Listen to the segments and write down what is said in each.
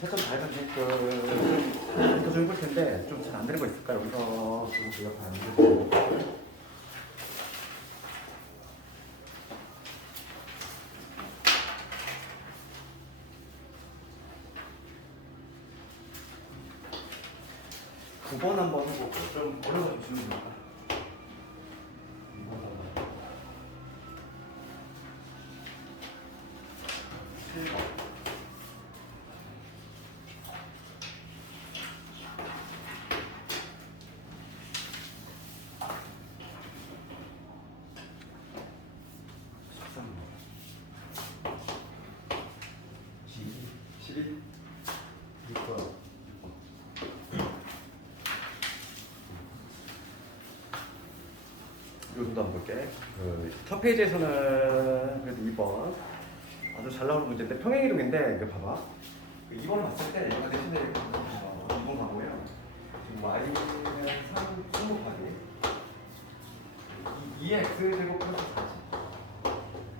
채점 다 해서 좀 해볼 텐데 좀 잘 안 되는 거 있을까? 여기서 지금 우리가 봐야 9번 한번 해보고 좀 어려워 좀 주는 거니까 2번 한번 7번 12, 6번 요즘도 한번 볼게. 첫 페이지에서는 그래도 2번 아주 잘 나오는 문제인데 평행이동인데 이거 봐봐. 2번을 봤을 때 얘가 대신에 2번 가고요. 지금 y는 3 곱하기 2의 x제곱 플러스 4지.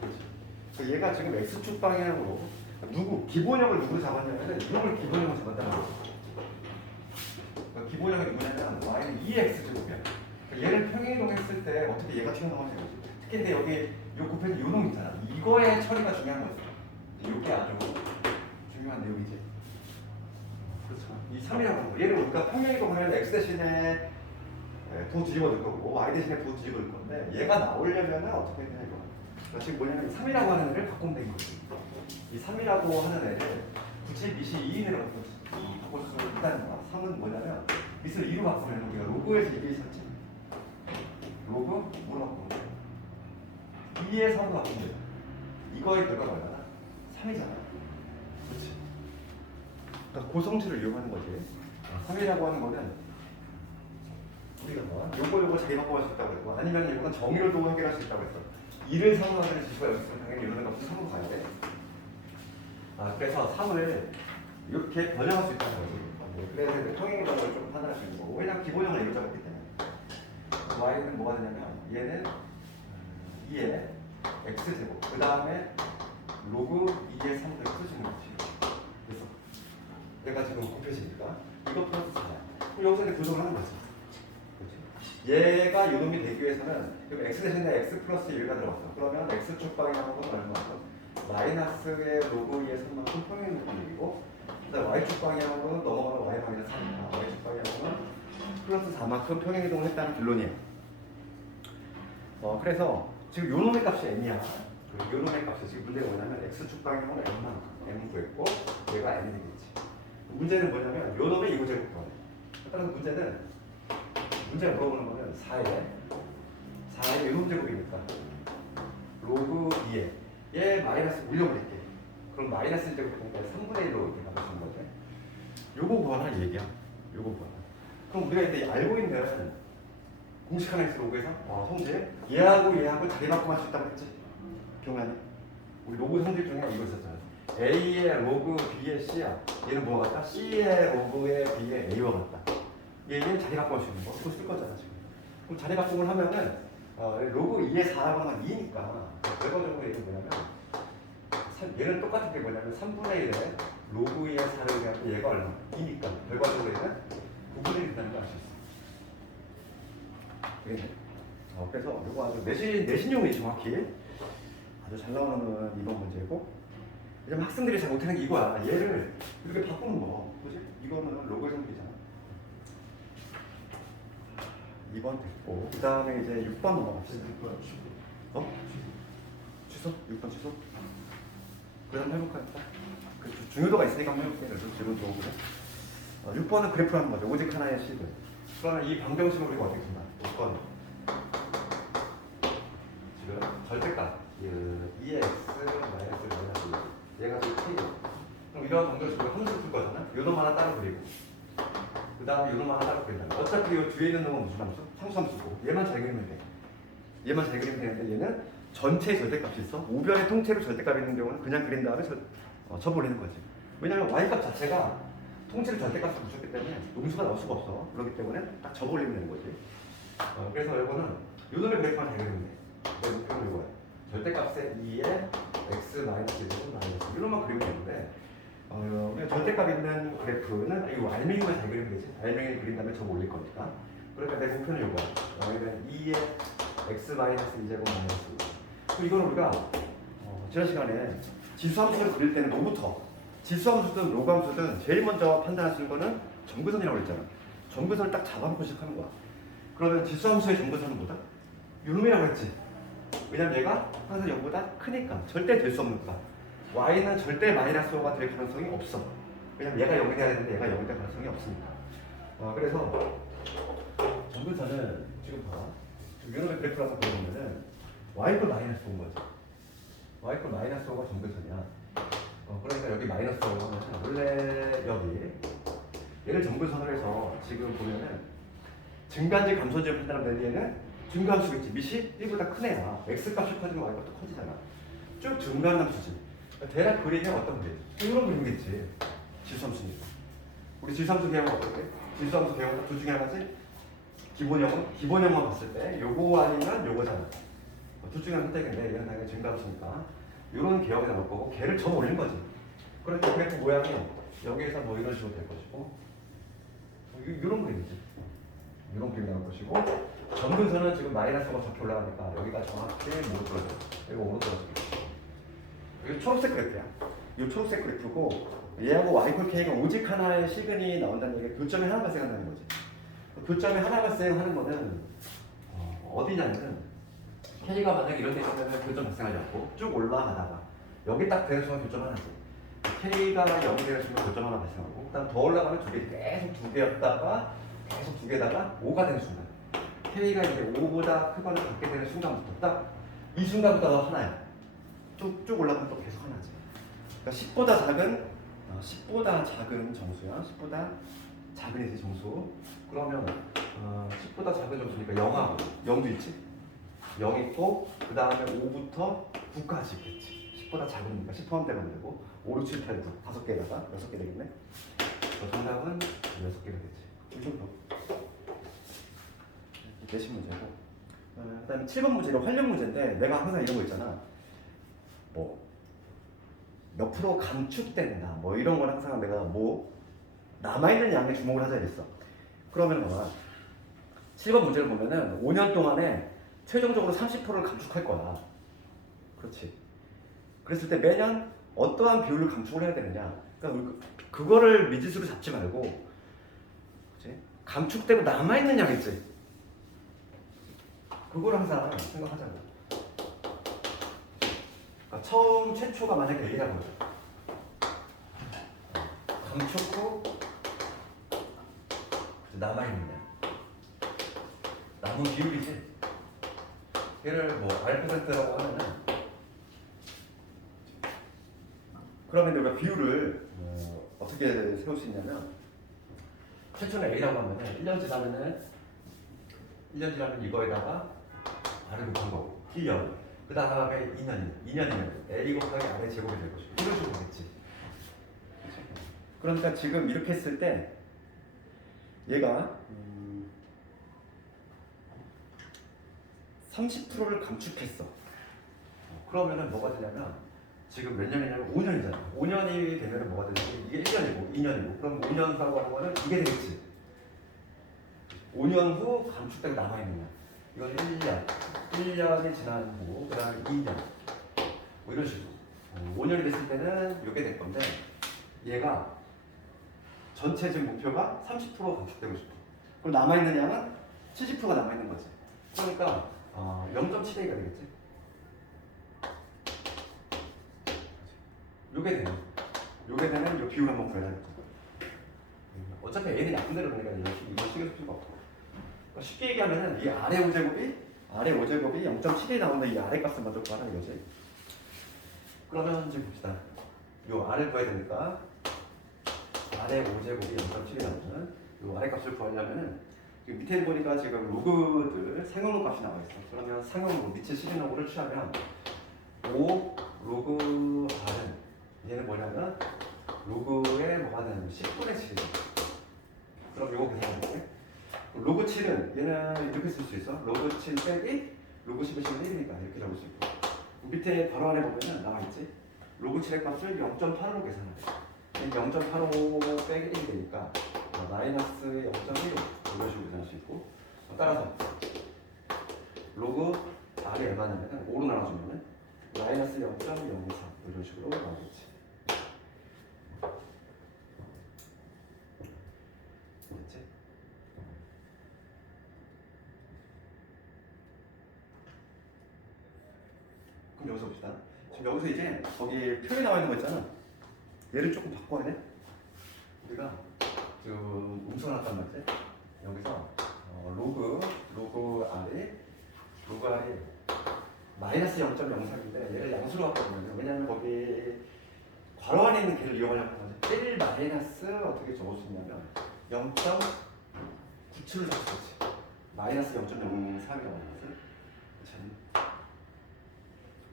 그렇지. 얘가 지금 x축 방향으로 기본형을 누구 잡았냐면 이놈을 기본형을 잡았다는 거지. 기본형이 누구냐면 y는 2의 x제곱이야. 얘를 평행이동했을 때 어떻게 얘가 튀어나오는지 알지? 특히 근데 여기 요 곱해진 요 놈 있잖아. 이거의 처리가 중요한 거였어. 이게 아주 중요한 내용이지. 그렇죠. 이 3이라고 하는 거. 얘를 우리가 평행이동하면 x 대신에 도 뒤집어 넣을 거고 y 대신에 도 뒤집어 넣을 건데 얘가 나오려면 어떻게 해야 되냐 이거. 그러니까 지금 뭐냐면 3이라고 하는 애를 바꾸면 되는 거지. 이 3이라고 하는 애를 굳이 밑이 2인이라고 바꿀 수 있다는 거야. 3은 뭐냐면 밑을 2로 바꾸면 우리가 로그에서 2를 찾지. 로그 뭐로 바꾸는 거야? 2의 3으로 바꾸면 되잖아. 이거의 결과가 얼마나? 3이잖아. 그렇지. 그러니까 고성질을 이용하는 거지. 3이라고 하는 거는 우리가 뭐 요거 자기 바꿔갈 수 있다고 했고 아니면 이거는 정의로도 해결할 수 있다고 했어. 2를 3으로 하는 지수가 여기 있으면 당연히 이런 값을 3으로 가야 돼. 그래서 3을 이렇게 변형할 수 있다는 거지. 그래서 평행이동을 좀 판단할 수 있는 거고 왜냐면 기본형을 이로 잡았기 때문에 y는 뭐가 되냐면 얘는 2의 x제곱 그 다음에 로그 2의 3을 쓰시는 거지. 그래서 얘가 지금 곱해지니까 이거 플러스 4야. 그럼 여기서 이제 구성을 하는 거지. 그렇지? 얘가 요놈이 되기 위해서는 그럼 x 대신에 x 플러스 1가 들어갔어. 그러면 x축 방향으로는 얼마만큼? 마이너스의 로그 2의 3만큼 평행이동 얘기고 그다음 y축 방향으로는 넘어가면 y 마이너스 3이야. y축 방향으로는 플러스 4만큼 평행이동을 했다는 결론이에요. 그래서 지금 요놈의 값이 n이야. 요놈의 값이 지금 문제가 뭐냐면 x축 방향으로 n만 구했고 얘가 n이 되겠지. 문제는 뭐냐면 요놈의 이거 제곱 구하네. 따라서 문제가 물어보는 거는 4의 요놈 제곱이니까 로그 2에 얘 마이너스 올려버릴게. 그럼 마이너스 제곱이니까 3분의 1로 이렇게 나눠주는 거지. 요거 구하라 이 얘기야. 요거 구하라. 그럼 우리가 이제 알고 있는 공식 하나 있어 로그에서 성질 얘하고 자리 바꾸고 할 수 있다고 했지. 기억나니? 우리 로그 성질 중에 이거 있었잖아. A의 로그 B의 C야. 얘는 뭐가 같다? C의 로그의 B의 A와 같다. 얘는 자리 바꾸고 할 수 있는 거. 그거 쓸 거잖아 지금. 그럼 자리 바꾸고 하면은 로그 2의 4라고 하면 2니까 결과적으로 얘는 뭐냐면 얘는 똑같은 게 뭐냐면 3분의 1에 로그 2의 4를 얘기하고 얘가 얼마? 2니까 결과적으로 얘는 9분의 1이 된다는 걸 알 수 있어. 그래서 이거 아주 내신용이 정확히 아주 잘 나오는 이번 문제고 왜냐면 학생들이 잘 못하는 게 이거야. 얘를 이렇게 바꾸는 거. 그지? 이거는 로그의 성질이잖아. 2번 됐고 그 다음에 이제 6번 넘어갑시다. 6번 취소? 6번 취소? 그래 한번 해볼까? 중요도가 있으니까 한번 해볼게. 그래서 질문 들어오고 6번은 그래프를 하는 거죠. 오직 하나의 식을. 그러면 이 방정식을 우리가 어떻게 쓴다? 6번 지금 절대값 2x 마이너스 얘가 지금 k예요. 그럼 이런 방정식으로 함수 쓸 거잖아. 요놈 하나 따로 그리고 그 다음에 요놈 하나 따로 그린다. 어차피 이 뒤에 있는 놈은 무슨 함수? 상수함수고 얘만 잘 그리면 돼. 얘만 잘 그리면 되는데 얘는 전체 절대값이 있어. 우변의 통째로 절대값이 있는 경우는 그냥 그린 다음에 접어버리는 거지. 왜냐면 y값 자체가 통째로 절대값을 붙였기 때문에 음수가 나올 수가 없어. 그렇기 때문에 딱 접어올리면 되는 거지. 그래서 이거는 요놈의 그래프만 잘 그리면 돼. 목표는 이거야. 절대값의 2의 x 마이너스 1은 마이너스 이런만 그리면 되는데 절대값 있는 그래프는 이거 알맹이만 잘 그리면 되지. 알맹이를 그린 다음에 저거 올릴 거니까. 그러니까 내 목표는 이거야. 여기는 2의 x-2제곱 마이너스 5. 그럼 이걸 우리가 지난 시간에 지수함수를 그릴 때는 뭐부터? 지수함수든 로그함수든 제일 먼저 판단할 수 있는 거는 점근선이라고 그랬잖아. 점근선을 딱 잡아놓고 시작하는 거야. 그러면 지수함수의 점근선은 뭐다? 요놈이라고 했지. 왜냐면 얘가 항상 0보다 크니까 절대 될 수 없는 거야. y는 절대 마이너스 5가 될 가능성이 없어. 왜냐면 얘가 0이 돼야 되는데 얘가 0이 될 가능성이 없으니까. 그래서 점근선은 지금 봐. 요놈의 그래프라서 그러면은 y가 마이너스 5인 거지. y가 마이너스 5가 점근선이야. 그러니까 여기 마이너스 5가 하면 원래 여기 얘를 점근선으로 해서 지금 보면은 증가인지 감소인지 판단하면 얘는 증가함수겠지. 밑이 1보다 큰 애야. x값이 커지면 y값도 커지잖아. 쭉 증가하는 함수지. 대략 그리면 어떤 그림? 이런 그림이겠지. 지수함수니까. 우리 지수함수 개형은 어떻게? 지수함수 개형은 둘 중에 하나지. 기본형만 봤을 때 요거 아니면 요거잖아. 둘 중에 하나 선택인데 얘는 당연히 증가함수니까 이런 개형이 나올 거고 걔를 점 올린 거지. 그러니까 그래프 모양이 여기에서 뭐 이런 식으로 될 것이고 이런 그림이지. 이런 그림이 나올 것이고 점근선은 지금 마이너스가 저렇게 올라가니까 여기가 정확히 못 떨어져. 여기가 오로 떨어져. 여기 초록색 그래프야. 이 초록색 그래프고 얘하고 y = k가 오직 하나의 시그널이 나온다는 얘기가 교점이 하나 발생한다는 거지. 교점이 하나 발생하는 거는 어디냐면은 k가 만약에 이런 데 있으면 교점 발생하지 않고 쭉 올라가다가 여기 딱 되는 순간 교점 하나지. k가 0이 되는 순간 교점 하나 발생하고 그다음 더 올라가면 계속 두 개였다가 계속 두 개다가 5가 되는 순간 k가 이제 5보다 크거나 같게 되는 순간부터 딱 이 순간부터 하나야. 쭉 올라가면 또 계속 하나지. 그러니까 10보다 작은 정수야. 10보다 작은 애지 정수. 그러면 10보다 작은 정수니까 0하고 0도 있지. 0 있고 그 다음에 5부터 9까지 있겠지. 10보다 작으니까 10 포함되면 되고 5, 6, 7, 8, 9 5개에다가 6개 되겠네. 정답은 6개가 되지. 이 정도. 내신 문제고. 그 다음에 7번 문제는 활용 문제인데 내가 항상 이런 거 있잖아. 뭐 몇 프로 감축된다. 뭐 이런 건 항상 내가 뭐 남아있는 양에 주목을 하자 이랬어. 그러면 봐봐. 7번 문제를 보면은 5년 동안에 최종적으로 30%를 감축할 거야. 그렇지. 그랬을 때 매년 어떠한 비율을 감축을 해야 되느냐. 그러니까 그거를 미지수로 잡지 말고 그렇지? 감축되고 남아있는 양 있지. 그걸 항상 생각하자고. 그러니까 처음 최초가 만약에 A라고 하죠. 감축 후 남아있는 양. 남은 비율이지. 얘를 뭐 R%라고 하면은 그러면 우리가 비율을 어떻게 세울 수 있냐면 최초는 A라고 하면은 1년 지나면 이거에다가 R을 곱한 거고 T년 그 다음에 2년이면 A 곱하기 R의 제곱이 될 것이고 이런 식으로 되겠지. 그러니까 지금 이렇게 했을 때 얘가 30%를 감축했어. 그러면은 뭐가 되냐면 지금 몇 년이냐면 5년이잖아. 5년이 되면은 뭐가 되냐면 이게 1년이고 2년이고 그럼 5년이라고 하는 거는 이게 되겠지. 5년 후 감축되고 남아있는 날. 이건 1년이 지난 후 그 다음에 2년 뭐 이런 식으로 5년이 됐을 때는 이게 될 건데 얘가 전체 지금 목표가 30% 감축되고 싶어. 그럼 남아있는 양은 70%가 남아있는 거지. 그러니까 0.7A가 되겠지. 요게 되면 요 비율 한번 구해야겠다. 어차피 A는 약분 대로 되니까 이거 신경 쓸 필요가 없고. 그러니까 쉽게 얘기하면은 이 아래 5제곱이 0.7이 나오는데 이 아래 값을 먼저 구하는 거지. 그러면 이제 봅시다. 요 아래 구해야 되니까 아래 5제곱이 0.7이 나오면 요 아래 값을 구하려면은 밑에 보니까 지금 로그들 상용로 값이 나와 있어. 그러면 상용로 밑에 실인로그를 취하면 5 로그 R은 얘는 뭐냐면 로그에 뭐가 되냐면 10분의 7. 그럼 요거 계산해볼게. 로그 7은 얘는 이렇게 쓸 수 있어. 로그 7 빼기 로그 10을 치면 1이니까 이렇게 적을 수 있고 밑에 괄호 안에 보면은 나와있지. 로그 7의 값을 0.8로 계산해. 0.85 빼기 1이 되니까 마이너스 0.15 이런 식으로 계산할 수 있고 따라서 로그 R이 얼마냐면 5로 나눠주면 마이너스 0.04 이런 식으로 나오겠지. 됐지? 그럼 여기서 봅시다. 지금 여기서 이제 거기 표에 나와 있는 거 있잖아. 얘를 조금 바꿔야 돼. 우리가 지금 음수해놨단 말이지. 여기서 로그 R이 마이너스 0.03인데 얘를 양수로 바꿨거든요. 왜냐면 거기 괄호 안에 있는 걔를 이용하려고 하는 거지. 1 마이너스 어떻게 적을 수 있냐면 0.97을 적을 수 있지. 마이너스 0.03이라고 하는 것을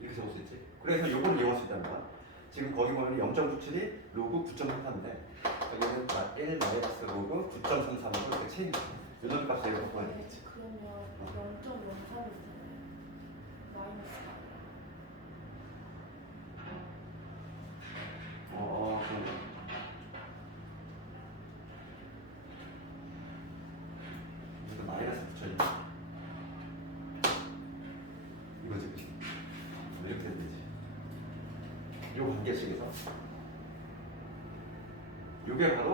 이렇게 적을 수 있지. 그래서 요걸 이용할 수 있다는 거야. 지금 거기 보면 0.97이 로그 9.33인데 여기는 1 마이너스 로그 9.33으로 이렇게 체인지. 요 정도 값을 여기다 바꿔야 되겠지. 그러면 0.03이잖아요. 마이너스가 그럼 이거 마이너스 붙여야 돼. 이거지, 그치? 이렇게 되면 되지. 요 관계식에서 요게 바로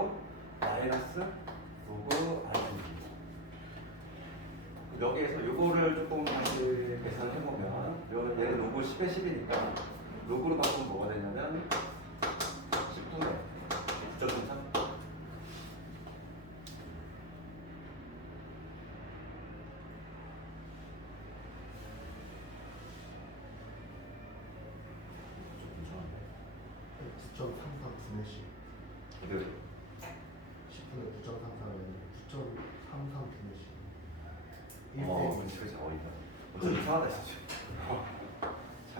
마이너스 로그 R입니다. 여기에서 요거를 조금 다시 계산해보면 요는 얘는 로그 10에 10이니까 로그로 바꾸면 뭐가 되냐면 10분의 9.33 9.33 분의 10. 그대로 10분의 9.33은 9.33 분의 10. 문제가 잘 어리다. 좀 이상하다 진짜. 참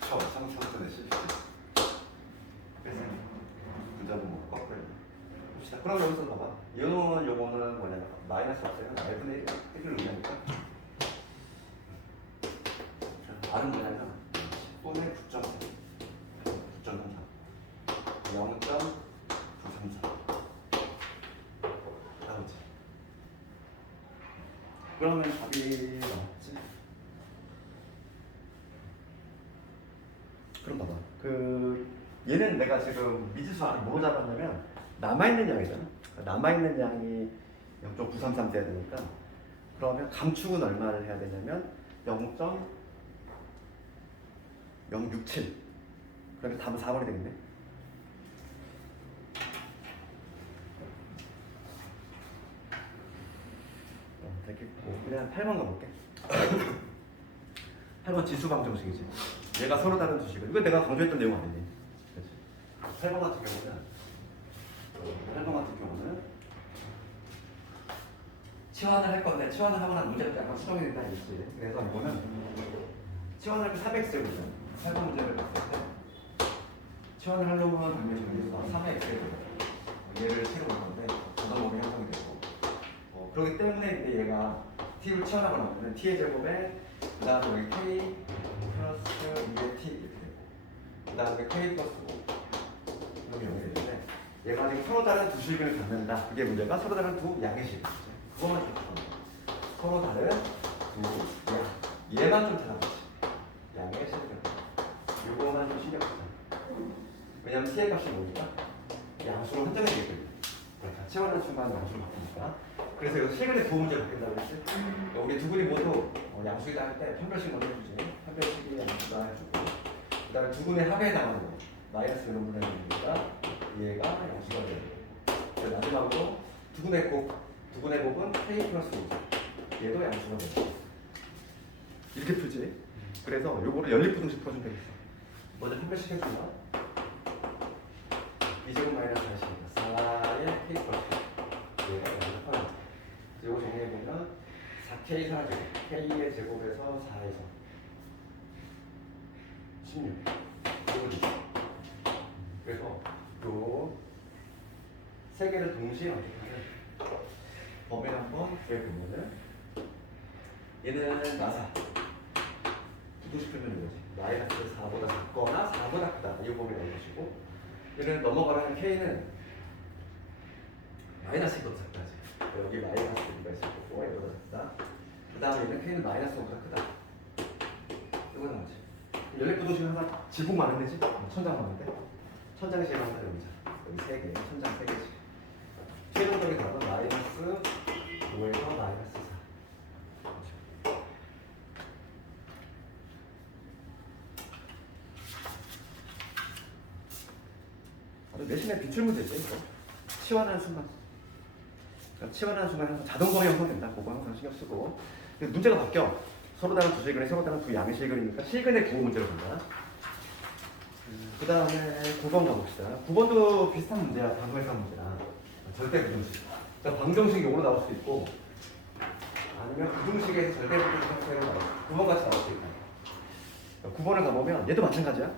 9.33분의 10. 그래서 문자는 뭐 거꾸로 봅시다. 그럼 여기서 봐봐. 요거는 뭐냐면 마이너스 없어요. R분의 1을 의미하니까 R은 뭐냐면 10분의 9.3 9.33 0.933 나오지. 그러면 답이 나왔지. 그럼 봐봐. 얘는 내가 지금 미지수 안에 뭐로 잡았냐면 남아있는 양이잖아. 남아있는 양이 0.933 돼야 되니까 그러면 감축은 얼마를 해야 되냐면 0.067. 그러면 답은 4번이 되겠네. 됐겠고 그냥 8번 가볼게. 8번 지수방정식이지. 얘가 서로 다른 두 식을. 이거 내가 강조했던 내용 아니니? 그렇지. 8번 같은 경우는 치환을 할 건데 치환을 하고 난 문제가 약간 수정이 된다 이랬지. 그래서 이거는 치환을 할 때 400x거든. 8번 문제를 봤을 때 치환을 하려고 하면 당연히 여기서 3의 x를 얘를 채로 볼 건데 자동으로 형성이 되고 그렇기 때문에 이제 얘가 t를 치환하고 나면 t의 제곱에 그 다음에 여기 k 플러스 2의 t 이렇게 되고 그 다음에 k 플러스 5 이렇게 되는데 얘가 지금 서로 다른 두 식을 갖는다. 그게 문제가 서로 다른 두 양의 식이죠. 그거만 좀 바꿔. 서로 다른 두 양. 얘만 좀 달라붙지. 양의 식을. 요거만 좀 신경 쓰자. 왜냐면 t의 값이 뭐니까 양수로 한정이 되거든요. 그러니까 치환하는 순간 양수로 바뀌니까. 그래서 여기서 최근에 두 문제 바뀐다고 했지. 우리 두 분이 모두 양수이다 할 때 판별식 먼저 해주지. 판별식이 양수다 해주고 그 다음에 두 분의 합에 나가는 거 마이너스 이런 분의 거니까 얘가 양수가 되고 마지막으로 두 분의 곱은 k 플러스 5 얘도 양수가 되고 이렇게 풀지. 그래서 요거를 연립부등식 풀어주면 되겠어. 먼저 판별식 해준다. 2제곱 마이너스 40이니까 4의 k 플러스 5 얘가 양수가 되고 이거 정리해보면 4k 사라지고 k의 제곱에서 4에서 16 그래서 요 세 개를 동시에 완성하는 범위 한번 구해보면은 얘는 나사 부등식 풀면 이거지. 마이너스 4보다 작거나 4보다 크다 이 범위를 넣으시고 얘는 넘어가면 K는 마이너스 2보다 작다지. 여기 마이너스 2가 있을 거고 얘보다 작다. 그 다음에 얘는 K는 마이너스 5보다 크다. 이거 나오지. 연립부도식 항상 지붕 많은 데지? 천장 많은데? 천장이 제일 많다 여기자. 여기 3개, 천장 3개지. 최종적인 답은 마이너스 5에서 마이너스 4. 내신에 비출 문제죠 이거. 치환하는 순간. 그러니까 치환하는 순간 항상 자동거리 형성된다. 그거 항상 신경 쓰고. 근데 문제가 바뀌어. 서로 다른 두 실근에 서로 다른 두 양의 실근이니까 실근의 구호 문제로 본다. 그 다음에 9번 가봅시다. 9번도 비슷한 문제야. 방정식 문제야. 절대 부등식. 그러니까 방정식이 요로 나올 수 있고 아니면 부등식에서 절대 부등식 형태로 나올 수 있고 9번 같이 나올 수 있고. 9번을 가보면 얘도 마찬가지야.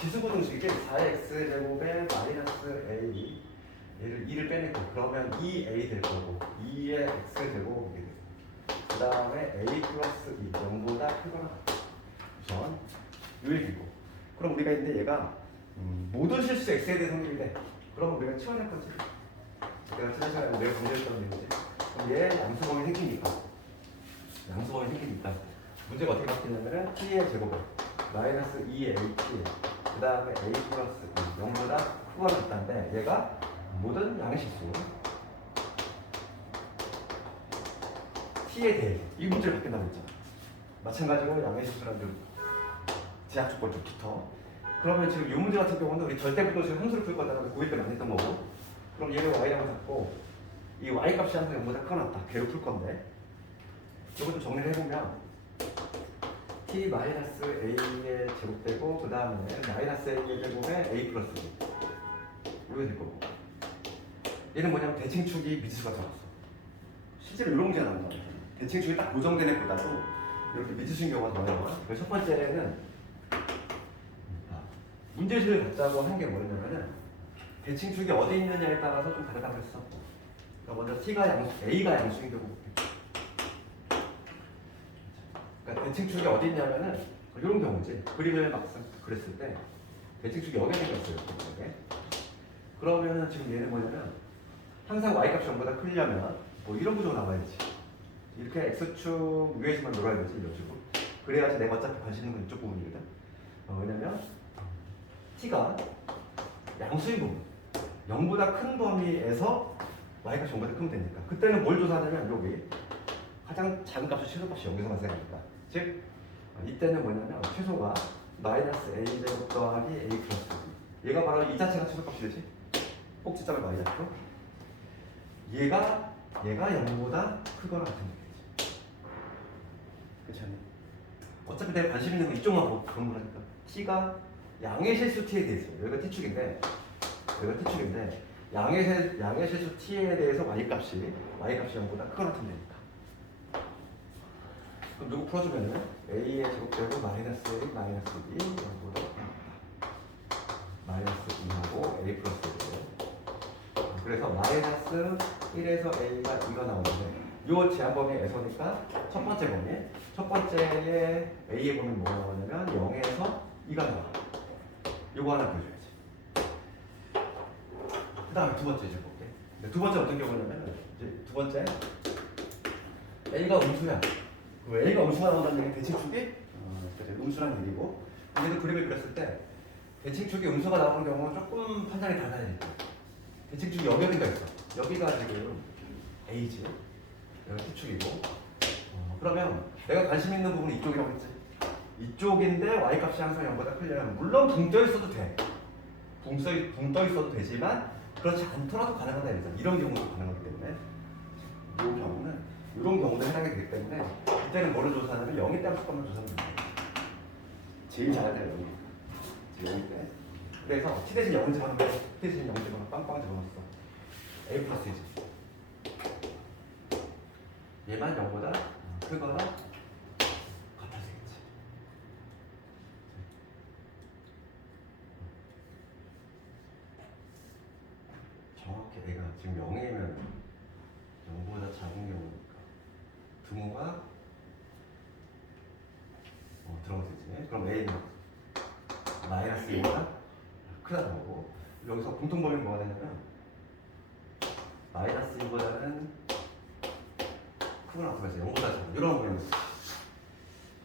지수부등식이지. 4x 제곱에 마이너스 a 얘를 2를 빼냈고 그러면 2a 될 거고 2의 x 제곱이 돼. 그 다음에 a 플러스 2 0보다 크거나 같다. 우선 요 얘기고. 그럼 우리가 있는데 얘가 모든 실수 x에 대해 성립이래. 그럼 우리가 치환할 거지. 내가 지난 시간에 내가 공개했던 얘기지. 그럼 얘 양수범이 생기니까 문제가 어떻게 바뀌냐면은 t의 제곱에 마이너스 2at 그 다음에 a 플러스 2 0보다 크거나 같다는데 얘가 모든 양의 실수 t에 대해 이 문제를 바뀐다고 했잖아. 마찬가지로 양의 실수라는 좀 제약 조건 좀 붙어. 그러면 지금 이 문제 같은 경우는 우리 절대부등식 함수를 풀 거잖아. 고1 때 많이 했던 거고. 그럼 얘를 y라고 잡고 이 y 값이 항상 0보다 크거나 걔로 풀 건데 이거 좀 정리를 해보면 t 마이너스 a의 제곱되고 그 다음에 마이너스 a의 제곱에 a 플러스 b 이거 될 거고. 얘는 뭐냐면 대칭축이 미지수가 들어갔어. 실제로 이런 문제가 나온다. 대칭축이 딱 고정된 애보다도 이렇게 미지수인 경우가 많아요. 그래서 첫 번째는 문제식을 갖자고 한 게 뭐였냐면은 대칭축이 어디 있느냐에 따라서 좀 다르다고 했어. 그러니까 먼저 t가 a가 양수인 경우 볼게. 그러니까 대칭축이 어디 있냐면은 이런 경우지. 그림을 막상 그랬을 때 대칭축이 여기에 생겼어요. 이렇게. 그러면은 지금 얘는 뭐냐면 항상 y값이 0보다 크려면 뭐 이런 구조가 나와야지. 이렇게 x축 위에서만 놀아야 되지 이런 식으로. 그래야지 내가 어차피 관심 있는 건 이쪽 부분이거든. 왜냐면 t가 양수인 부분 0보다 큰 범위에서 y값이 0보다 크면 되니까 그때는 뭘 조사하냐면 여기 가장 작은 값을 최소값이 여기서만 생각하니까 즉 이때는 뭐냐면 최소가 마이너스 a 제곱 더하기 a 플러스 b 얘가 바로 이 자체가 최소값이 되지. 꼭지점을 많이 잡고 얘가 0보다 크거나 같은 얘기지. 그렇지 않니? 어차피 내가 관심 있는 건 이쪽만 보고 그런 거니까 t가 양의 실수 t에 대해서 여기가 t축인데 양의 실수 t에 대해서 y값이 0보다 크거나 같은 얘기니까. 그럼 누구 풀어주면은 a의 제곱되고 마이너스 1 마이너스 2 0보다 마이너스 2하고 a 플러스 1 그래서 마이너스 1에서 a가 2가 나오는데 요 제한범위에서니까 첫 번째의 a의 범위 뭐가 나오냐면 0에서 2가 나와. 요거 하나 그려줘야지. 그 다음에 두 번째 이제 볼게. 두 번째 어떤 경우냐면 이제 두 번째 a가 음수야. 그 a가 음수가 나온다는 얘기는 대칭축이 음수라는 얘기고 얘도 그림을 그렸을 때 대칭축이 음수가 나오는 경우는 조금 판단이 달라지니까 대칭축이 여기 어딘가 있어. 여기가 지금 a지. 여기 t축이고 그러면 내가 관심 있는 부분은 이쪽이라고 했지. 이쪽인데 y값이 항상 0보다 크려면 물론 붕 떠 있어도 돼. 붕 떠 있어도 되지만 그렇지 않더라도 가능하다 이거죠. 이런 경우도 가능하기 때문에 이 경우는 이런 경우도 해당이 되기 때문에 이때는 뭐를 조사하냐면 0이 때 함수값만 조사하면 됩니다. 제일 잘할 때가 0이니까. 0일 때. 그래서 t 대신 0을 집어넣으면 t 대신 0을 집어넣으면 빵빵 집어넣었어. a 플러스 1지. 얘만 0보다 크거나 같아서 되겠지. 정확히 애가 지금 0이면 0보다 작은 경우니까 등호가 들어가서 되지. 그럼 a는 마이너스 2보다 크다는 거고 여기서 공통범위는 뭐가 되냐면 마이너스 1보다는 크거나 같으면서 0보다 작은 이런 범위는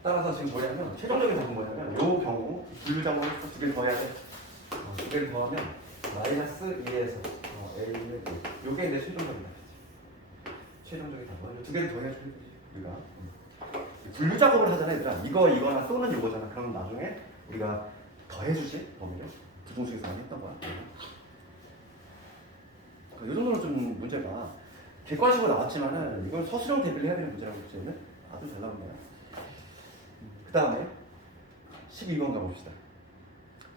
따라서 지금 뭐냐면 최종적인 답은 뭐냐면 요 경우 분류장법을 두 개를 더해야 돼. 두 개를 더하면 마이너스 2에서 a는 1 요게 이제 최종적인 답이지. 최종적인 답은 두 개를 더해주면 되지 우리가 분류 작업을 하잖아 얘들아. 이거나 또는 이거잖아. 그럼 나중에 우리가 더해주지 범위를 부동식에서 많이 했던 거야. 이 정도는 좀 문제가 객관식으로 나왔지만은 이건 서술형 대비를 해야 되는 문제라고 했지. 아주 잘 나온 거야. 그 다음에 12번 가봅시다.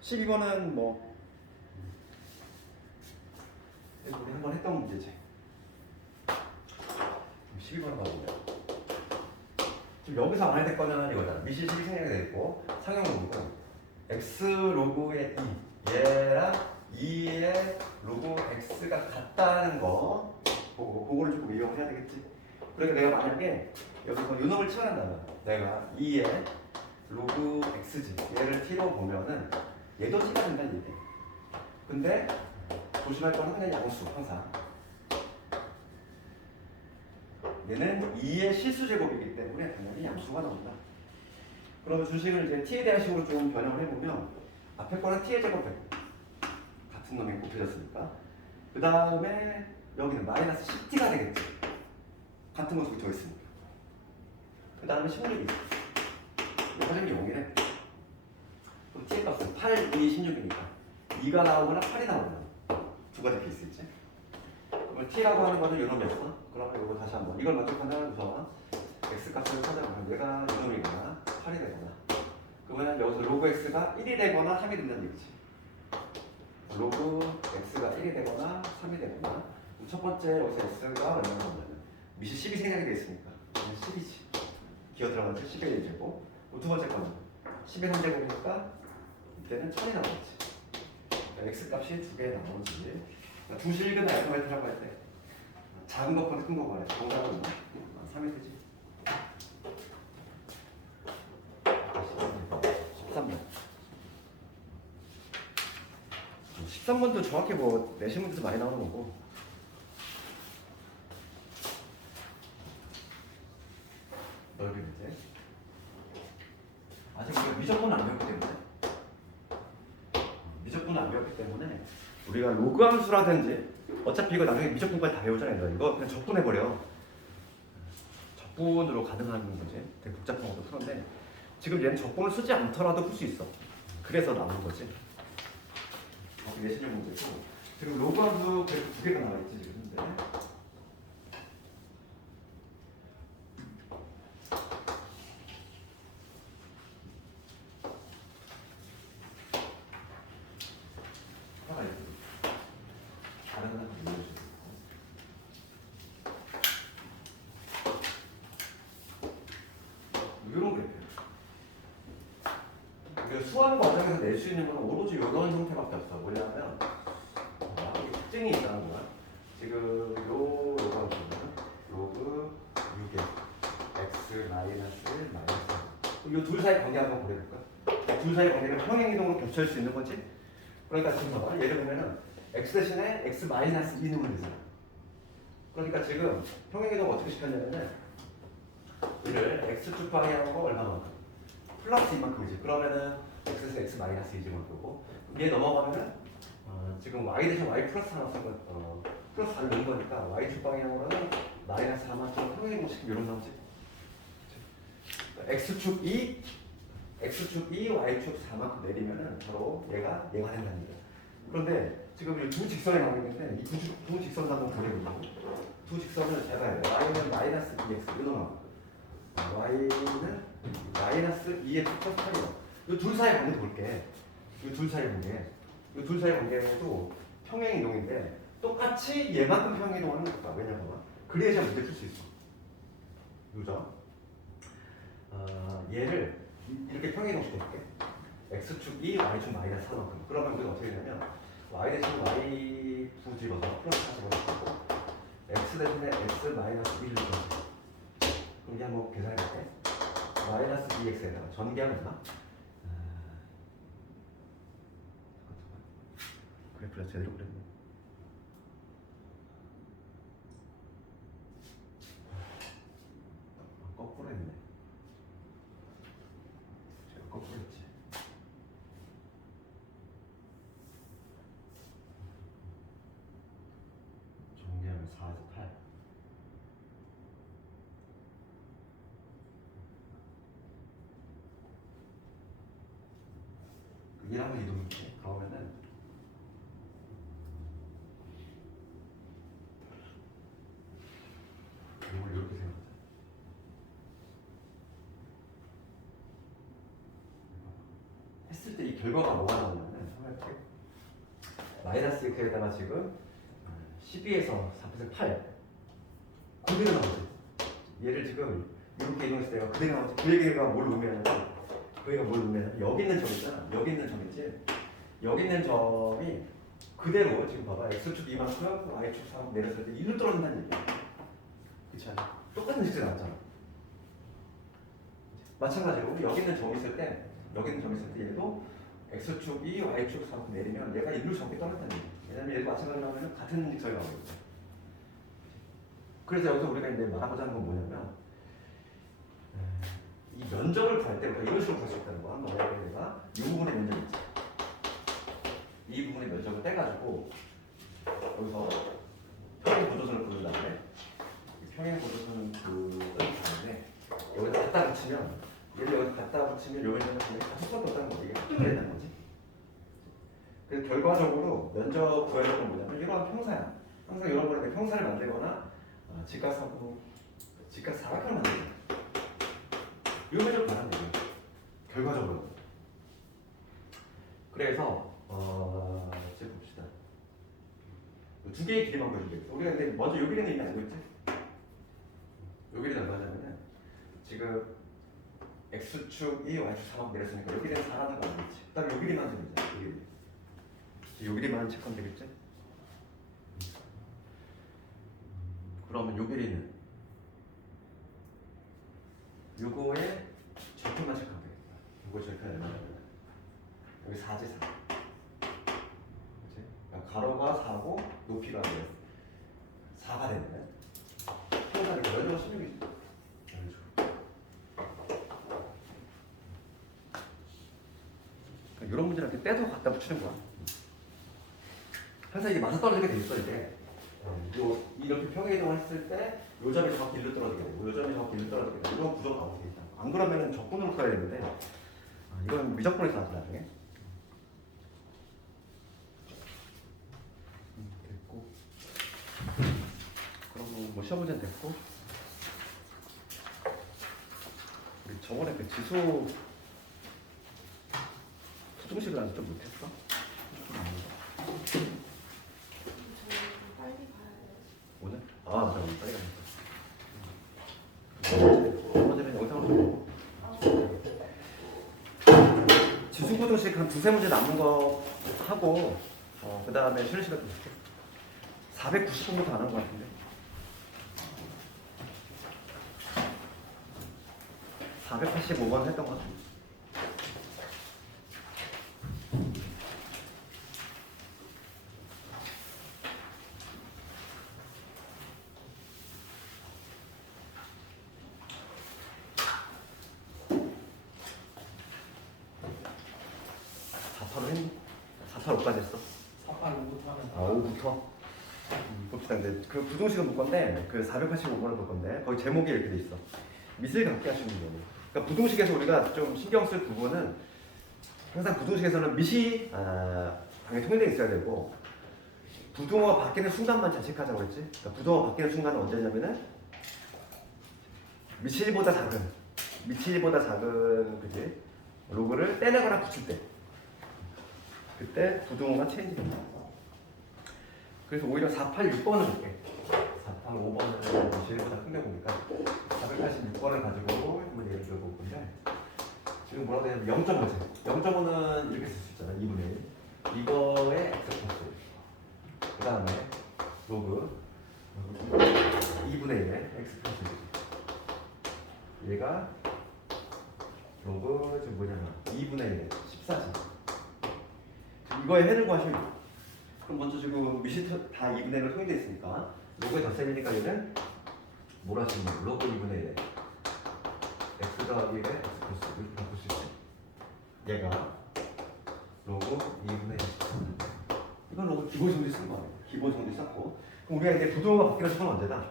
12번은 뭐 우리 한번 했던 문제지. 12번을 봐보면 지금 여기서 안 해야 될 거는 이거잖아. 미실식이 생략이 돼 있고 상용로그고 x 로그의 2 얘랑 2의 로그 x가 같다는 거 그거를 조금 이용을 해야 되겠지. 그러니까 내가 만약에 여기서 요놈을 치환한다면 내가 2의 로그 x지 얘를 t로 보면은 얘도 t가 된다는 얘기. 근데 조심할 거는 그냥 양수 항상 얘는 2의 실수제곱이기 때문에 당연히 양수가 나온다. 그러면 주식을 이제 t에 대한 식으로 좀 변형을 해보면 앞에 거는 t의 제곱되고 같은 놈이 곱해졌으니까 그 다음에 여기는 마이너스 10t가 되겠지. 같은 것이 붙어있으니까 그 다음에 16이 있어. 화점이 0이래. 그럼 t의 값은 8, 2, 16이니까 2가 나오거나 8이 나오거나 두 가지 케이스 있지. 그러면 t라고 하는 거는 요놈이었어. 그러면 이거 다시 한번 이걸 만족한다는 우선 x 값을 찾아보면 얘가 요놈이거나 8이 되거나 그러면 여기서 로그 x가 1이 되거나 3이 된다는 얘기지. 로그 x가 1이 되거나 3이 되거나 첫 번째 여기서 x가 얼마나 나오냐면 미시 10이 생략이 되어 있으니까 10이지. 기어 들어가는 10의 1제곱. 두 번째 거는 10의 3제곱이니까 이때는 1000이 나오겠지. 그러니까 x 값이 두 개 나오는지 그러니까 두 실근을 알파벳이라고 할 때 작은 것보다 큰 거 말해. 동작은 3이 되지. 13번. 13번도 정확히 뭐 내신 문제도 많이 나오는 거고. 넓이 문제. 아직 우리가 미적분을 안 배웠기 때문에. 미적분을 안 배웠기 때문에 우리가 로그 함수라든지 어차피 이거 나중에 미적분까지 다 배우잖아요. 이거 그냥 적분해버려. 적분으로 가능한 문제. 되게 복잡한 것도 푸는데 지금 얘는 적분을 쓰지 않더라도 풀 수 있어. 그래서 나오는 거지. 내신형 문제고 지금 로그 함수 그래도 두 개가 나와 있지 지금. 근데 하나 있어. 다른 하나 보여주세요. 이런 그래프. 우리가 수학 과정에서 낼 수 있는 건 오로지 이런 형태밖에 없어. 뭐냐면 이 특징이 있다는 거야. 지금 요거 보면 로그 6의 x 마이너스 마이너스 이 둘 사이 관계 한번 보여볼까? 둘 사이 관계는 평행이동으로 겹쳐질 수 있는 거지? 그러니까 지금 봐봐. 예를 들면은 x 대신에 x 마이너스 2넣으면 되잖아. 그러니까 지금 평행이동 어떻게 시켰냐면은 이를 x축 방향으로 얼마만큼? 플러스 이만큼이지. 그러면은 x에서 x 마이너스 2지 거고 얘 넘어가면은 지금 y 대신 y 플러스 하나 쓰면 플러스 4를 넣은 거니까 y축 방향으로는 마이너스 4만큼 평행이동 시키면 이런 나오지. x축 2, x축 2, y축 4만큼 내리면은 바로 얘가 된다는 거야. 그런데 지금 이 두 직선이 나오고 있는데 이 두 직선 한번 그려보고 두 직선을 잘 봐야 돼. y는 마이너스 2x 이거 나와. y는 마이너스 2x 플러스 8이야. 이 둘 사이 관계 볼게. 이 둘 사이 관계. 이 둘 사이 관계도 평행 이동인데 똑같이 얘만큼 평행 이동하는 거야. 왜냐면 그래야지 문제 풀 수 있어. 그죠? 얘를 이렇게 평행 이동 시켜줄게. x축 2, y축 마이너스 4만큼. 그러면 우리가 어떻게 되냐면 y 대신 y 부집어서 플러스 4 집어넣고 x 대신에 x 마이너스 1을 집어넣고 그럼 이제 한번 계산해볼게. 마이너스 2x에다가 전개하면 얼마? 제대로 그렸네. 거꾸로 했네. 제가 거꾸로 했지. 정리하면 4에서 8. 이랑은 이동이지. 그러면은 이걸 이렇게 생각하자. 했을 때 이 결과가 뭐가 나오냐면 생각해. 마이너스 x에다가 지금 12에서 4에서 8 그대로 나오지. 얘를 지금 이렇게 이동했을 때가 그대로 나오지. 그 얘기가 뭘 의미하냐면 여기 있는 점 있잖아. 여기 있는 점이지. 여기 있는 점이 그대로 지금 봐봐. x축 이만큼 y축 3 내렸을 때 1로 떨어진다는 얘기야. 그렇지 않아? 똑같은 식이 나왔잖아. 마찬가지로 여기 있는 점이 있을 때 얘도 x축이 y축 3 내리면 얘가 1로 저렇게 떨어진다는 얘기야. 왜냐면 얘도 마찬가지로 하면 같은 직선이 나오거든. 그래서 여기서 우리가 이제 말하고자 하는 건 뭐냐면 이 면적을 구할 때 우리가 이런 식으로 구할 수 있다는 거야. 만약에 내가 이 부분의 면적이 있지. 이 부분의 면적을 떼가지고 여기서 평행 보조선을 그은 다음에 평행 보조선을 그은다음에 여기다 갖다 붙이면 얘를 여기다 갖다 붙이면 여기는 같을 수밖에 없다는 거지. 이게 합동된다는 거지. 그래서 결과적으로 면적 구하는 건 뭐냐면 이러한 평사야. 항상 여러분에게 평사를 만들거나 직각사각형을 만들거나 이 면적을 말하는 거예요. 결과적으로. 그래서 이제 봅시다. 두 개의 길이만 보여주겠어. 우리가 근데 먼저 요 길이는 이미 알고 있지? 요 길이는 얼마 하냐면은 지금 x축이 y축 3억 내렸으니까 요 길이는 4라는 거 알고 있지? 그 다음에 요 길이만 하면 되지. 요 길이만 체크하면 되겠지? 그러면 요 길이는 요거에 절편만 체크하면 되겠다. 요거 절편 얼마냐면 여기 4지 4. 그치? 그러니까 가로가 4고 높이가 4가 되는데 평사니까 면적은 16이지. 그러니까 이런 문제를 이렇게 떼서 갖다 붙이는 거야. 항상 이게 맞아떨어지게 돼 있어 이게. 이렇게 평행이동을 했을 때 요 점이 정확히 일로 떨어지게 되고 요 점이 정확히 일로 떨어지게 되고 이런 구조가 나오게 돼 있다. 안 그러면은 적분으로 써야 되는데 이건 미적분에서 나왔어 나중에. 됐고. 그럼 뭐 시험 문제는 됐고. 우리 저번에 그 지수 수동식을 아직 좀 못했어? 저희 빨리 가야 돼요. 오늘? 아 맞아 오늘 빨리 가니까. 어제는 영상으로 보고. 지수고등식 한 두세 문제 남은 거 하고 그 다음에 쉬는 시간 좀 줄게. 490분부터 안 한 거 같은데. 485번 했던 거 같은데. 했니? 485까지 했어. 485부터 하면 아, 5부터? 봅시다. 근데 그 부등식은 볼 건데, 그 485번을 볼 건데, 거기 제목이 이렇게 돼 있어. 미술 갖게 하시는 거예요. 그러니까 부등식에서 우리가 좀 신경 쓸 부분은 항상 부등식에서는 밑이 당연히 통일되어 있어야 되고, 부등호가 바뀌는 순간만 자식하자고 했지. 그러니까 부등호가 바뀌는 순간은 언제냐면은 밑이 1보다 작은 그지 로그를 떼내거나 붙일 때. 그때 부등호가 체인지 됩니다. 그래서 오히려 486번을 볼게. 485번을 제일보다 큰 게 보니까 486번을 가지고 한번 예를 들어 볼 건데 지금 뭐라고 해야 되냐면 0.5지. 0.5는 이렇게 쓸 수 있잖아. 2분의 1. 이거의 x 플러스 그 다음에 로그 2분의 1의 x 플러스 1. 얘가 로그 지금 뭐냐면 2분의 1의 14지. 이거의 해를 구하시면 그럼 먼저 지금 미시 다 2분의 1로 통일되어 있으니까 로그의 덧셈이니까 얘는 뭐라 하시는 거예요? 로그 2분의 1에 x 더하기 1에 x 플러스 이렇게 바꿀 수 있어요. 얘가 로그 2분의 1. 이건 로그 기본 정리 쓴 거예요. 기본 정리 썼고. 그럼 우리가 이제 부동호가 바뀌는 순간 언제다?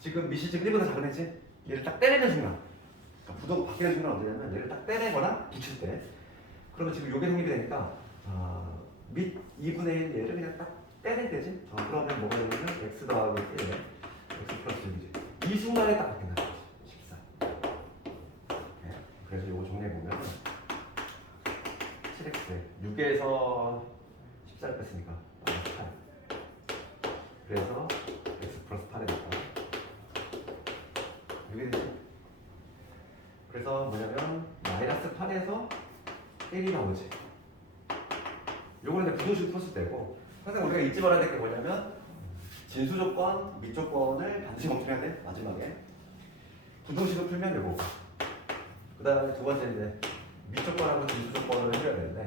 지금 미시 지금 1보다 작은 애지? 얘를 딱 때리는 순간. 그러니까 부동 바뀌는 순간 언제냐면 얘를 딱 때리거나 붙일 때. 그러면 지금 요게 성립이 되니까 밑 2분의 1 얘를 그냥 딱 때릴 때지? 그러면 뭐가 되냐면 x 더하기 1에 x 플러스 1이지. 이 순간에 딱 바뀐다. 14. 네. 그래서 요거 정리해보면 7x 6에서 14를 뺐으니까 8. 그래서 x 플러스 8이 됐다. 이게 되지? 그래서 뭐냐면 마이너스 8에서 1이 나오지. 요거는 이제 부동식 풀었을 때고, 항상 우리가 잊지 말아야 될 게 뭐냐면 진수 조건, 밑 조건을 반드시 검토해야 돼. 마지막에 부동식을 풀면 요거. 그 다음에 두 번째인데 밑 조건하고 진수 조건을 해야 되는데,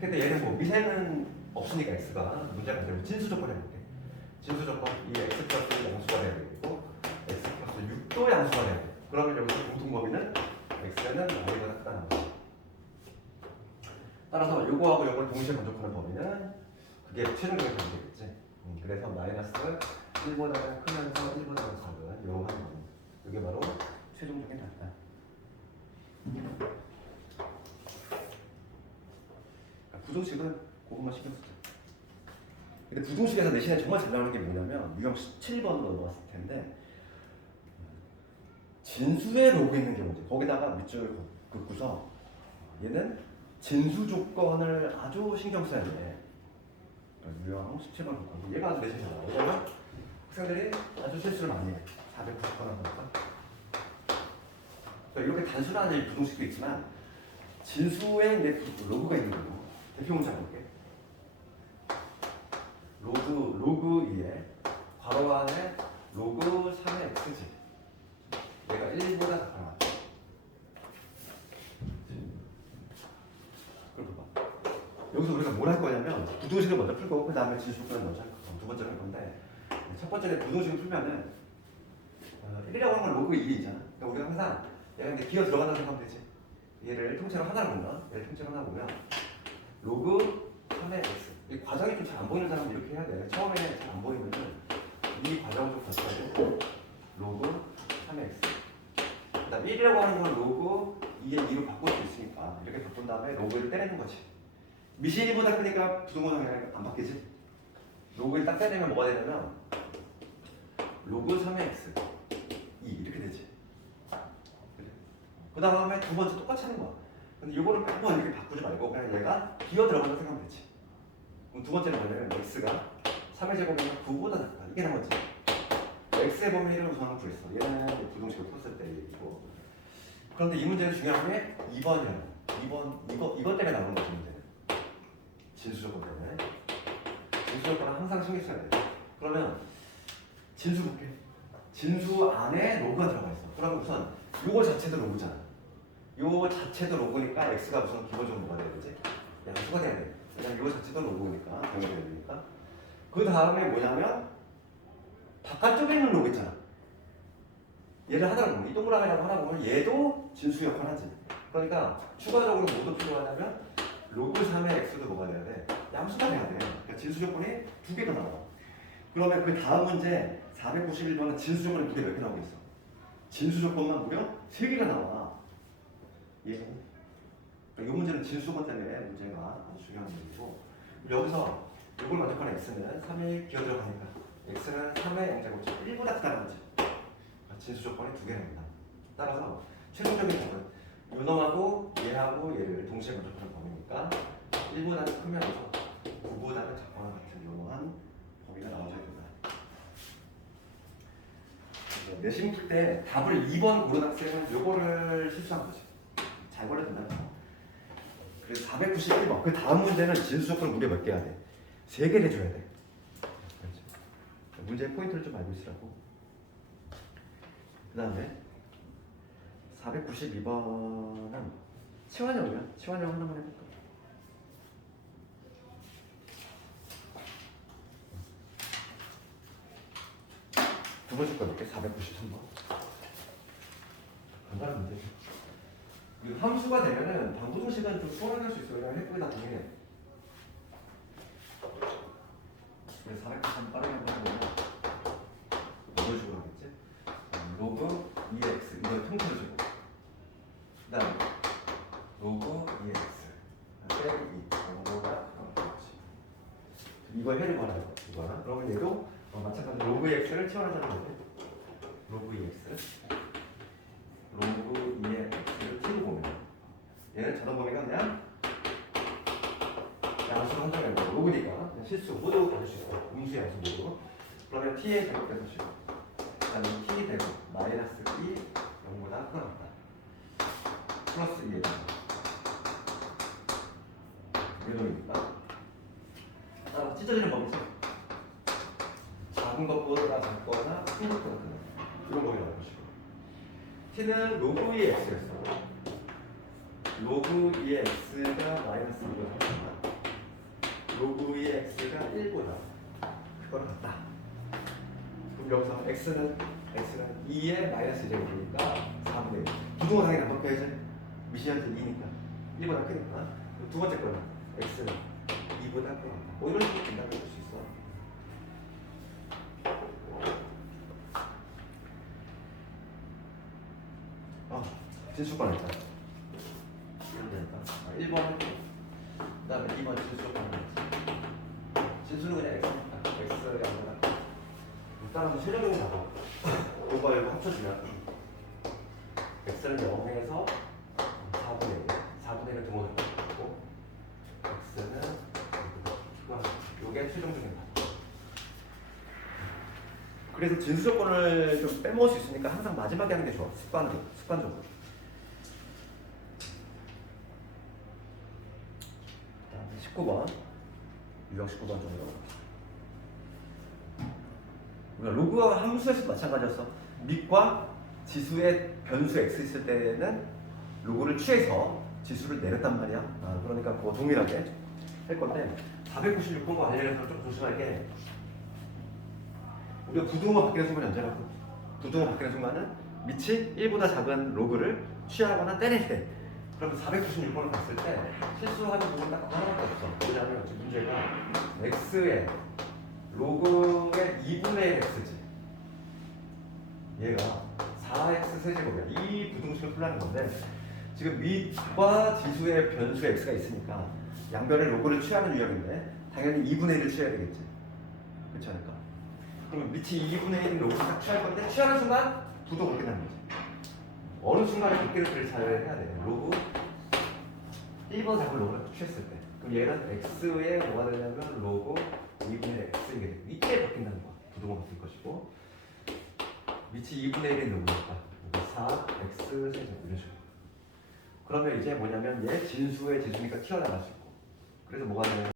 근데 얘는 뭐 미세는 없으니까 x가 문제가 안 되고 진수 조건 해볼게. 진수 조건 이 x 플러스 양수가 돼야 되고 x 플러스 6도 양수가 돼야 돼. 그러면 여기서 공통 범위는 x는 y보다 크다 나오지. 따라서 요거하고 요걸 동시에 만족하는 범위는 그게 최종적인 범위겠지. 그래서 마이너스 1보다 크면서 1보다 작은 요한 범위. 이게 바로 최종적인 답이다. 부동식은 그것만 신경 쓰자. 근데 부동식에서 내신에 정말 잘 나오는 게 뭐냐면 유형 17번으로 넘어갔을 텐데 진수의 로그 있는 경우지. 거기다가 밑줄을 긋고서 얘는 진수 조건을 아주 신경 써야 돼. 유형 17번 조건. 얘가 아주 내신 잘 나와. 왜냐면 학생들이 아주 실수를 많이 해. 490번 하니까. 이렇게 단순한 이 부동식도 있지만 진수에 이제 로그가 있는 거고. 대표 문제 볼게. 로그 2에 괄호 안에 로그 3의 x지. 얘가 1보다 작거나. 그걸 봐봐. 여기서 우리가 뭘 할 거냐면 부동식을 먼저 풀고 그 다음에 진수조건을 먼저 할 거고 두 번째로 할 건데, 첫 번째는 부동식을 풀면은 1이라고 하는 건 로그 2이잖아. 그러니까 우리가 항상 얘가 이제 기어 들어간다고 생각하면 되지. 얘를 통째로 하나로 보면 로그 3의 x. 이 과정이 좀 잘 안 보이는 사람은 이렇게 해야 돼. 처음에 잘 안 보이면은 이 과정을 좀 거쳐야 돼. 로그 3의 x. 그 다음 1이라고 하는 건 로그 2의 2로 바꿀 수 있으니까 이렇게 바꾼 다음에 로그를 때리는 거지. 미시 1보다 크니까 부동호는 안 바뀌지. 로그를 딱 때리면 뭐가 되냐면 로그 3의 x 2 이렇게 되지. 그래. 그 다음에 두 번째 똑같이 하는 거야. 근데 이거를 매번 이렇게 바꾸지 말고 그냥 얘가 기어 들어간다고 생각하면 되지. 그럼 두 번째는 뭐냐면 x가 3의 제곱이면 9보다 작다. 이게 나머지. x의 범위를 우선 구했어. 얘는 부동식을 풀었을 때 얘기고. 그런데 이 문제는 중요한 게 2번이라는. 이번 때문에 나오는 거지, 문제는. 진수 조건 때문에. 진수 조건은 항상 신경 써야 돼. 그러면 진수 볼게. 진수 안에 로그가 들어가 있어. 그러면 우선 요거 자체도 로그잖아. 요 자체도 로그니까 x가 우선 기본적으로 뭐가 돼야 되지? 양수가 돼야 돼. 왜냐면 요 자체도 로그니까 병렬이 되니까. 그 다음에 뭐냐면 바깥쪽에 있는 로그 있잖아. 얘를 하나 보면 이 동그라미라고 하나 보면 얘도 진수 역할을 하지. 그러니까 추가적으로 뭐도 필요하냐면 로그 3의 x도 뭐가 돼야 돼? 양수가 돼야 돼. 그러니까 진수 조건이 두 개가 나와. 그러면 그 다음 문제 491번은 진수 조건이 두 개 몇 개 나오고 있어? 진수 조건만 무려 3개가 나와. 예. 이 문제는 진수 조건 때문에 문제가 아주 중요한 문제고, 여기서 이걸 만족하는 x는 3이 기어 들어가니까 x는 3의 양제곱집 1보다 크다는 거지. 진수 조건이 두 개가 있다. 따라서 최종적인 답은 요놈하고 얘하고 얘를 동시에 만족하는 범위니까 1보다는 크면서 9보다는 작거나 같은 요놈한 범위가 나와줘야 된다. 내신 풀 때 답을 2번 고른 학생은 요거를 실수한 거지. 잘 걸려야 된다. 그래서 491번. 그 다음 문제는 진수 조건을 무려 몇 개 해야 돼? 3개를 해줘야 돼. 그렇죠. 문제의 포인트를 좀 알고 있으라고. 그 다음에 492번은 치환형이야. 치환형 하나만 해볼까? 두 번째 거 볼게. 493번. 간단한 문제죠. 이 함수가 되면은 방부등식은 좀 수월하게 할 수 있어요. 그냥 해보기 다 동일해. 그래서 493 빠르게 한번 해보면 이런 식으로 하겠지? 로그 2x 이걸 통째로 주고 그 다음에 로그 2x 빼기 2 이걸 해를 말아요. 이거랑 그러면 얘도 마찬가지로 로그 2x를 치환하자는 거지. 로그 2x 로그 2의 x를 t로 보면 얘는 자동 범위가 그냥 양수로 한정해 놓고 로그니까 그냥 실수 모두 받을 수 있어. 음수 양수 모두. 그러면 t의 제곱 빼서 주고 그다음에 t 제곱 마이너스 2 0보다 크다 같다. 플러스 2에 요놈이니까 찢어지는 범위죠. 작은 것보다 작거나 큰 것보다 크다. 이런 범위라고 보시고 t는 로그 2의 x였어. 로그 2의 x가 마이너스 2보다 크다. 로그 2의 x가 1보다 그거랑 같다. 그럼 여기서 x는 2의 마이너스 제곱이니까 4분의 1. 부등호 당연히 안 바꿔야지. 미시한테 2니까 1보다 크니까. 두 번째 거는 x는 2보다 크다. 뭐 이런 식으로 된다고 볼 수 있어. 진수권 했잖아. 이런 데니까 1번 그 다음에 2번 진수권 했지. 진수는 그냥 x니까 x가 아니라 따라서 최종적으로 잡아. 이거 이거 합쳐주면 x는 0에서 4분의 1을 등호를 갖고 x는 이게 최종적인 답. 그래서 진수 조건을 좀 빼먹을 수 있으니까 항상 마지막에 하는 게 좋아. 습관적으로. 다음에 19번 유형 19번 정도. 우리가 로그와 함수에서도 마찬가지였어. 밑과 지수의 변수 x 있을 때는 로그를 취해서 지수를 내렸단 말이야. 그러니까 그거 동일하게 할 건데 496번과 관련해서 좀 조심할 게 우리가 부등호 바뀌는 순간이 언제라고? 부등호 바뀌는 순간은 밑이 1보다 작은 로그를 취하거나 때릴 때. 그러면 496번을 봤을 때 실수하는 부분 딱 하나밖에 없어. 왜냐하면 지금 문제가 x의 로그의 2분의 1 x지. 얘가 4x 세제곱이야. 이 부등식을 풀라는 건데 지금 밑과 지수의 변수 x가 있으니까 양변의 로그를 취하는 유형인데 당연히 2분의 1을 취해야 되겠지. 그렇지 않을까? 그러면 밑이 2분의 1인 로그를 딱 취할 건데 취하는 순간 부도 그렇게 나는 거지. 어느 순간에 그때를 잘 해야 돼. 로그 1보다 작은 로그를 취했을 때. 그럼 얘는 x에 뭐가 되냐면 로그 2분의 x 이게 되고 이때 바뀐다는 거야. 부등호가 바뀔 것이고 밑이 2분의 1인 로그니까 4x 세제곱 이런 식으로. 그러면 이제 뭐냐면 얘 진수의 지수니까 튀어나갈 수 있고 그래서 뭐가 되냐면